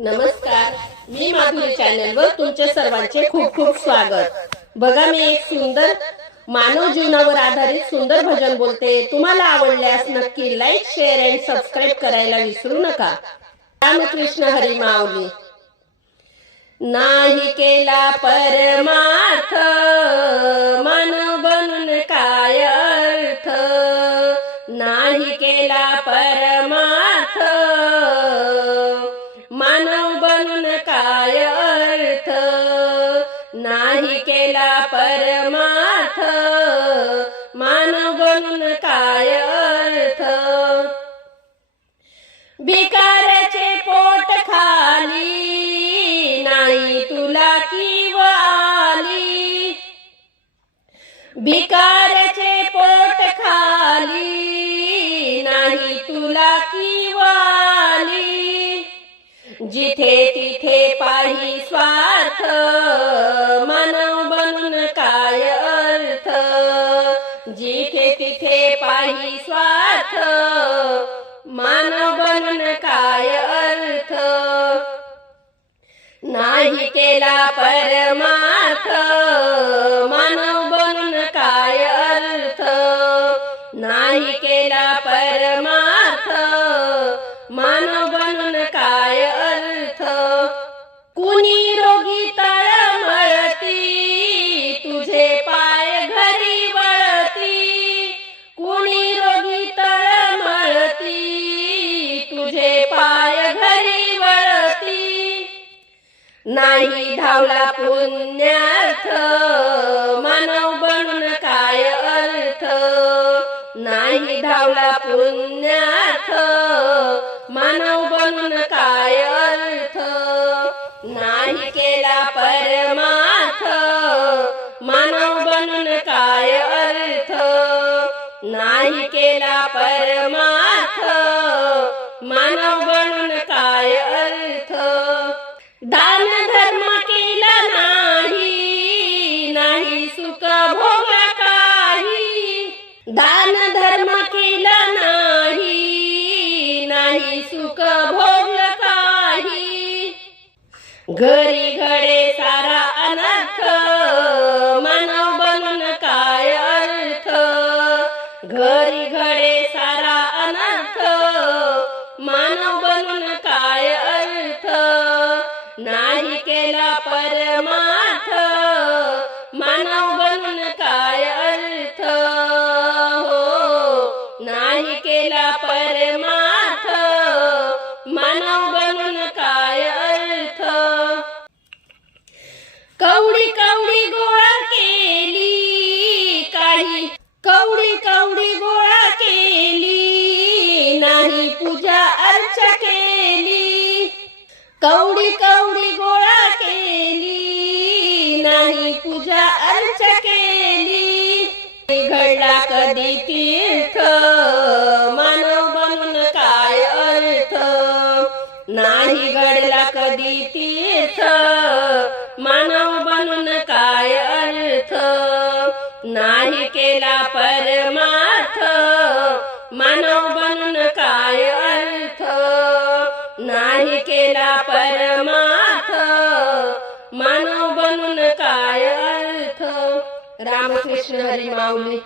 नमस्कार, मी माधुरी चॅनलवर तुमच्या सर्वांचे खूप खूप स्वागत। बघा, मी एक सुंदर मानव जीवनावर आधारित सुंदर भजन बोलते। तुम्हाला आवडल्यास नक्की लाईक, शेअर आणि सबस्क्राईब करायला विसरू नका। रामकृष्ण हरी माऊली। नाही केला परमार्थ मानव बनून काय अर्थ, नाही केला परमार्थ मानव बनून काय अर्थ, नाही केला परमार्थ मानव बनून काय अर्थ। भिकाऱ्याचे पोट खाली नाही तुला कीव आली, भिकाऱ्याचे पोट खाली नाही तुला कीव आली। जिथे तिथे पाही स्वार्थ मानव बनून काय अर्थ, जिथे तिथे पाही स्वार्थ मानव बनून काय अर्थ। नाही केला परमार्थ मानव बनून काय अर्थ, नाही केला परमार्थ मानव बनून काय अर्थ। कुणी रोगी तळमळती तुझे पाय घरी वळती, कुणी रोगी तळमळती तुझे पाय घरी वळती। नाही धावला पुण्यार्थ मानव बनून काय अर्थ, नाही धावला पुण्यार्थ मानव बनून काय अर्थ। नाही केला परमार्थ मानव बनून काय अर्थ, नाही केला परमार्थ मानव बनून काय अर्थ। दान धर्म केला नाही, नाही सुख भोगला काही, दान धर्म केला नाही, नाही सुख भोगला काही। घरी घडे सारा अनर्थ मानव बनून काय अर्थ, घरी घडे सारा अनर्थ मानव बनून काय अर्थ। नाही केला परमार्थ मानव बनून काय अर्थ, हो नाही केला परमार्थ मानव बनून काय अर्थ। कवडी कवडी गोळा केली काही, कवडी कवडी गोळा केली नाही पूजा अर्चा केली, कवडी कवडी गोळा केली नाही पूजा अर्चा केली। घडला कधी तीर्थ मानव बनून काय अर्थ, नाही घडला कधी तीर्थ मानव बनून काय अर्थ। नाही केला परमार्थ मानव बनून काय अर्थ, नाही केला परमार्थ मानव बनून काय अर्थ। रामकृष्ण हरी माऊली।